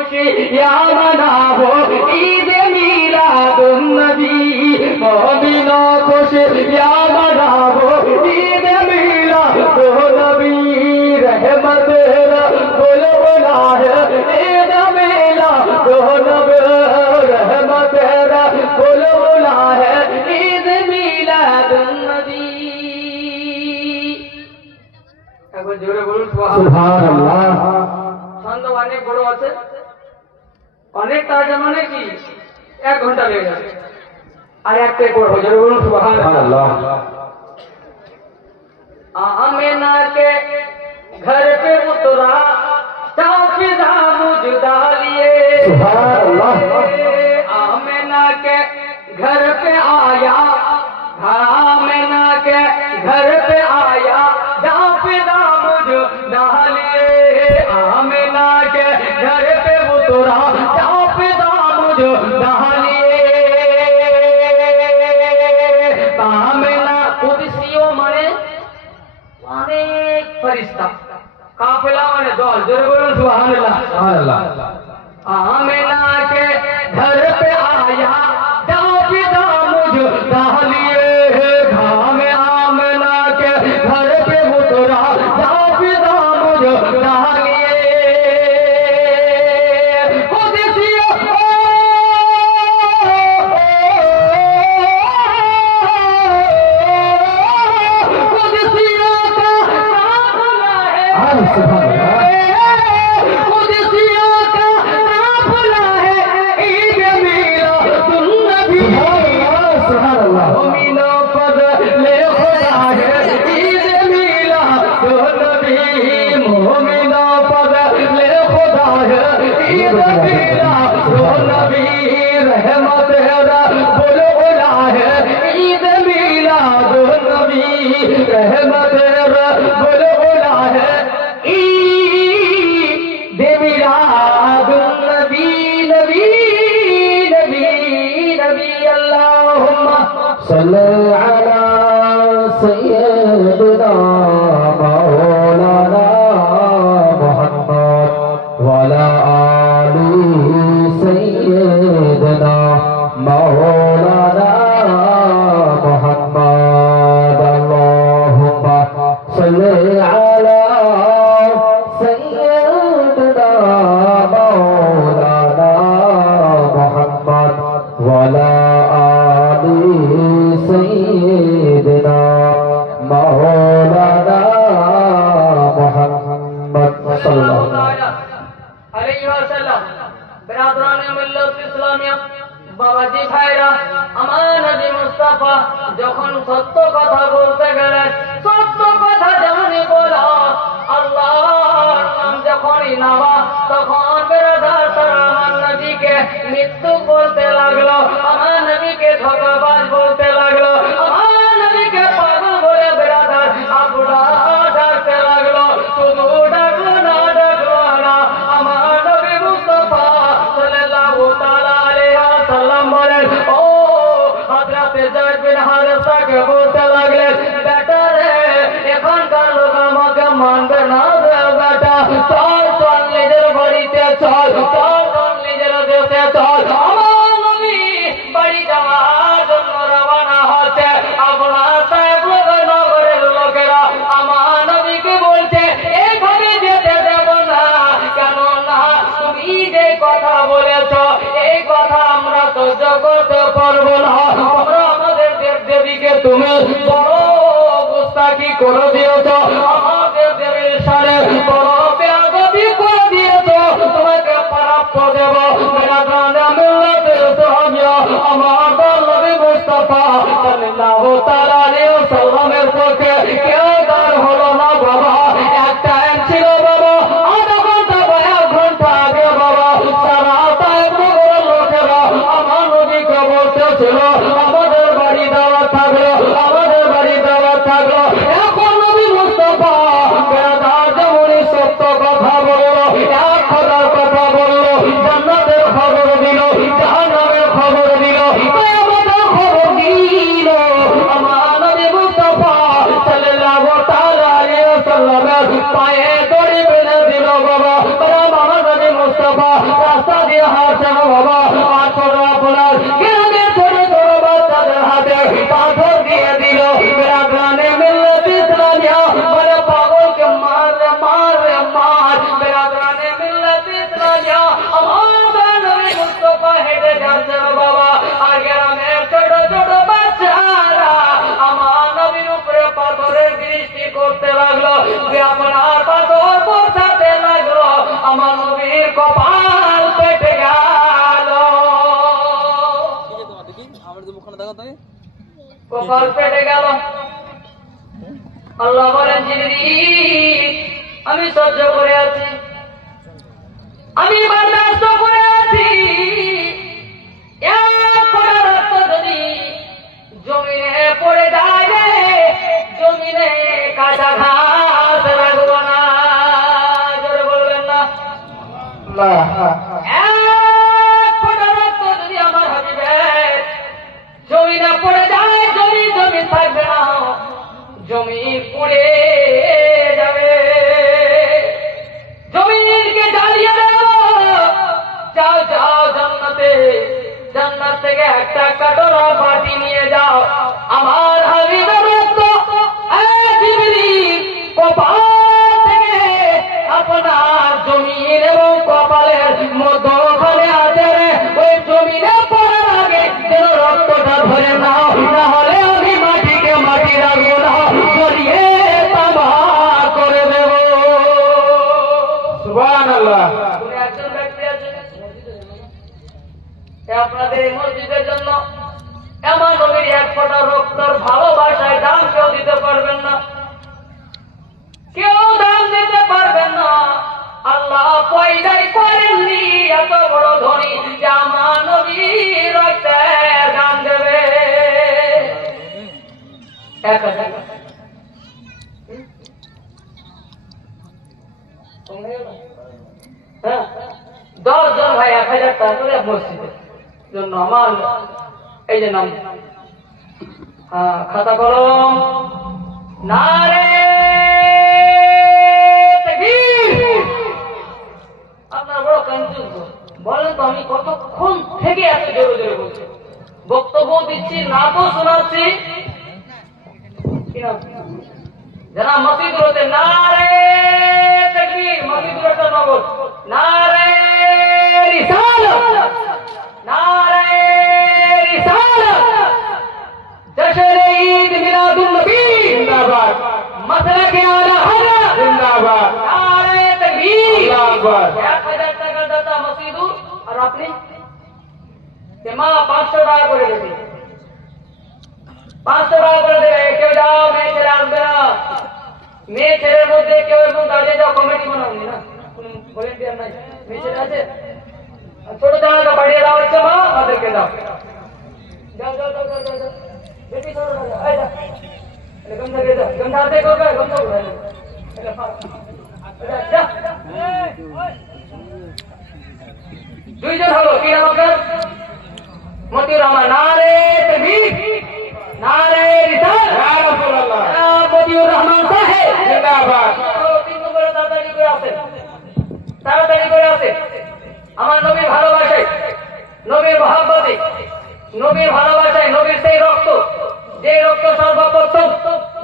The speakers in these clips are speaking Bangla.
खुशियाँ मनाओ ईद मिलादुन नबी मोमिनो खुशियाँ मनाओ ईद मिलादुन नबी रहमत रब्बुल है ईद मिलादुन नबी रहमत रब्बुल है ईद मिलादुन नबी। একবার জোরে বলুন সুবহানাল্লাহ। ছন্দ অনেক বড় আছে, অনেক তাজা, মানে কি 1 ঘন্টা লেগে যাবে। আর একটাই পড়বো, জোরে বলুন সুবহানাল্লাহ। आमिना के घर पे उतरा ताफिदा मुजदा लिए आमिना के घर पे आया आमिना के घर पे आया ताफिदा मुजदा लिए आमिना के घर पे उतरा ताफिदा मुजदा लिए आमिना कुदसियों माने अनेक फरिश्ता काफिला माने दौल, जोरे बोलो सुभान अल्लाह। आमिना के घर पे आया ताफिदा मुजदा लिए घाम आमिना के घर पे उतरा ताफिदा मुजदा लिए कुदसियों বাবাজি ভাইরা আমার নবী মুস্তাফা যখন সত্য কথা বলতে গেলেন, সত্য কথা জানি বলা আল্লাহর নাম যখনই নামা তখন বেরাদার তারা আমার নবীকে মৃত্যু বলতে লাগলো, আমার নবীকে ধোঁকাবাজ বলতে লাগলো, আমার নবীকে পাগল বলে বেরাদার আবুরা ডাকতে লাগলো। শুধু ডাকলো না আমার নবী মুস্তাফা সাল্লাল্লাহু তাআলা আলাইহি ওয়াসাল্লাম বলেন, ও হযরতে যায়েদ বিন হারেসাকে বলতে লাগলেন, বেটা রে এখানকার লোক আমাকে মানবে না রে বেটা, চল চল নিজের বাড়িতে চল, চল চল নিজের দেশে চল। আমার নবী বাড়ি যাওয়ার জন্য রওনা হচ্ছে। আপনার সাহেব নগরের লোকেরা আমার নবীকে বলছে এইভাবে যেতে দেব না, কেন না তুমি যে কথা বলেছ এই কথা আমরা সহ্য করতে পারবো না। আমরা আমাদের দেব দেবীকে তুমি বড় গুস্তাখি করে দিয়েছ, আমাদের দেবীর সাথে বড় বেয়াদবি করে দিয়েছ, তোমাকে প্রাপ্য দেব। মেরা গানে মিল্লাতের সাহাবিয়া আমার নবী মুস্তাফা সাল্লাল্লাহু তাআলা আলাইহি ওয়াসাল্লামের পক্ষে কেউ দাঁড় হলো না বাবা। এক টাইম ছিল বাবা, আধা ঘন্টা বা 1 ঘন্টা আগে বাবা সারা টাইম নগরের লোকেরা আমার নবীকে বলতেছিল আমাদের বাড়ি দাওয়াত থাকলো, আমাদের বাড়ি দাওয়াত থাকলো। এখন নবী মুস্তাফা না বাবা, পাথর আপনার গ্রামের ছোট ছোট বাচ্চাদের হাতে পাথর দিয়ে দিল। বেরাদানে মিল্লাতে ইসলামিয়া বলে পাগলকে মার রে মার রে মার। বেরাদানে মিল্লাতে ইসলামিয়া আমার নবী মুস্তাফা হেঁটে যাচ্ছে বাবা, আর গ্রামের ছোট ছোট বাচ্চারা আমার নবীর উপরে পাথরের বৃষ্টি করতে লাগলো। যে আপনার পাথর পৌঁছাতে লাগলো, আমার নবীর কপাল পেটে গেল। কপাল পেটে গেল। আল্লাহ বলেন জিবরিল আমি সহ্য করে আছি, আমি বরদাস্ত করে আছি। এক ফোঁটা রক্ত যদি জমিনে পড়ে যায় রে, জমিনে কাঁচা ঘাস রাখবো না। জোরে বলবেন না। এক ফোঁটা রক্ত যদি আমার হাবিবের জমিনে পড়ে যায়, জমি থাকবে না, জমি পুড়ে যাবে। জমিনকে জ্বালিয়ে দেব। যাও যাও জান্নাতে, জান্নাত থেকে একটা কাটরা বাটি নিয়ে যাও, আমার হাবিবের রক্ত জিবরিল কপাল থেকে আপনার জমিন এবং কপালের মধ্যখানে আছে রে, ওই জমিনে পড়ার আগে যেন রক্তটা ধরে নাও, না হলে আমি মাটিকে মাটি রাখবো না, সরিয়ে তামা করে দেব। সুবহানাল্লাহ। একজন ব্যক্তি আছে আপনাদের এই মসজিদের জন্য এমন নবীর এক ফোঁটা রক্তর ভালোবাসায় দাম কেউ দিতে পারবেন না, কেউ দাম দিতে পারবেন না। আল্লাহ পয়দাই করেননি এত বড় ধনী যে আমার নবীর রক্তের দাম দেবে। 1000 হ্যাঁ, 10 জন ভাই 1000 টাকা করে মসজিদের জন্য আমার এই যে নাম খাতা কলম নারে তাকবীর। আপনার বড় কনফিউজ বলেন তো, আমি কতক্ষণ থেকে এত জোরে জোরে বলছি, বক্তব্য দিচ্ছি, না তো শোনাচ্ছি। যারা মসজিদগুলোতে নারে তাকবীর, মসজিদগুলোতে নগর নারে রিসালাত, নারে রিসালাত, জশনে ঈদ মিলাদুন নবী জিন্দাবাদ, মাসলাকে আলা হাদা জিন্দাবাদ, নারে তাকবীর আল্লাহু আকবার। 1000 টাকা দাতা মসজিদু, আর আপনি যে মা 500 টাকা করে দেবে, 500 টাকা করে দেবে। কেউ যাও মেয়ে ছেলে আসবে না, মেয়ে ছেলের মধ্যে কেউ এবং দাঁড়িয়ে যাও, কমিটি বানাওনি না, কোন ভলেন্টিয়ার নাই, মেয়ে ছেলে আছে, ছোট জায়গা বাড়িয়ে দেওয়া হচ্ছে, মা আমাদেরকে দাও, যাও যাও যাও যাও যাও, বেশি ছোট জায়গা, এই যাও, এটা গন্ধা দিয়ে দাও, গন্ধা হাতে করবে, গন্ধা উড়াই দেবে, এটা ফাঁক, যা। 2 জন হলো, কি নাম আপনার? মতিউর রহমান। নারে তাকবীর, নারে রিসালাত, ইয়া রাসূলুল্লাহ, মতিউর রহমান সাহেব জিন্দাবাদ। 3 নম্বরে তাড়াতাড়ি করে আসেন, তাড়াতাড়ি করে আসেন। আমার নবীর ভালোবাসায়, নবীর মহব্বতে, নবীর ভালোবাসায়, নবীর সেই রক্ত, যে রক্ত সর্বপ্রথম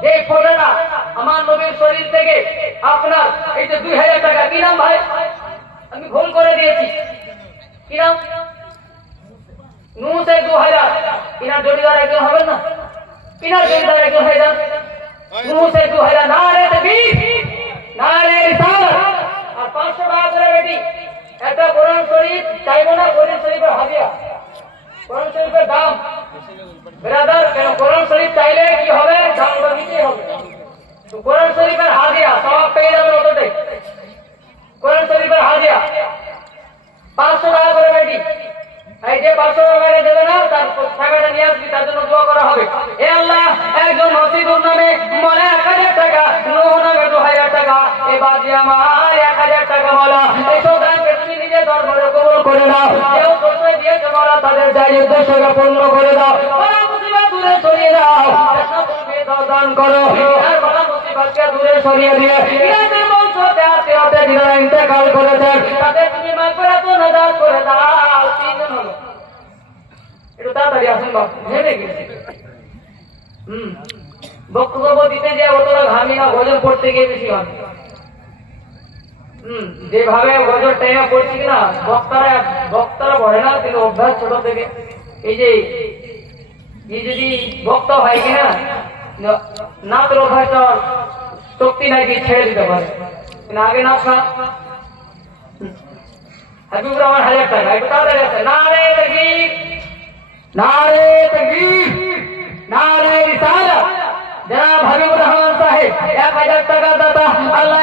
যে ফোঁটাটা আমার নবীর শরীর থেকে আপনার এই যে 2000 টাকা, কি নাম ভাই? আমি ভুল করে দিয়েছি, কি নাম? নুসে 2000, ইনার জড়িদার একজন হবেন না, ইনার জড়িদার একজন হয়ে যান। নুসে 2000, নারে তাকবীর, নারে রিসালাত। আর 500 টাকা করে বেটি একটা কোরআন শরীফ চাইবো না, কোরআন শরীফের হাদিয়া, কোরআন শরীফের দাম ব্রাদার, কেন কোরআন শরীফ চাইলে কি হবে? দামটা নিতেই হবে। তো কোরআন শরীফের হাদিয়া সব পেয়ে যাবেন অতটাই। কোরআন শরীফের হাদিয়া 500 টাকা করে বেটি, এই যে 500 টাকা দেবে না, তার টাকাটা নিয়ে আসবি, তার জন্য দোয়া করা হবে। এ আল্লাহ, একজন মসজিদুর নামে মনে 1000 টাকা, নূহ নামে 2000 টাকা, এবার যে আমার 1000 টাকা বলা, এই সৌদানকে তুমি নিজে দরবারে কবুল করে নাও। কেউ দোষে দিয়েছে বলা, তাদের যাই উদ্দেশ্যকে পূর্ণ করে দাও, বলা মুসিবত দূরে সরিয়ে দাও, দান করো, আর বলা মুসিবতকে দূরে সরিয়ে দিয়ে ইনাদের বংশতে আত্মীয়তে যারা ইন্তেকাল করেছেন তাদের তুমি মাগফিরাত ও নাজাত করে দাও। তাড়াতাড়ি আসুন বাপ, ভেবে গেছি। বক্তব্য দিতে যে অতটা ঘামি না, ভোজন পড়তে গিয়ে বেশি ঘামি। যেভাবে ভোজন টাইমে পড়ছি কিনা, বক্তারা পড়ে না, কিন্তু অভ্যাস ছোট থেকে। এই যে যদি বক্তা হয় কিনা না, তোর অভ্যাসটা শক্তি নাকি ছেড়ে দিতে পারে। আগে না হাবিবুর রহমান 1000 টাকা, একটু তাড়াতাড়ি আছে। নারে তাকবীর, নারে তাকবীর, নারে রিসালাত। জনাব হাবিবুর রহমান সাহেব 1000 টাকা দাতা, আল্লাহ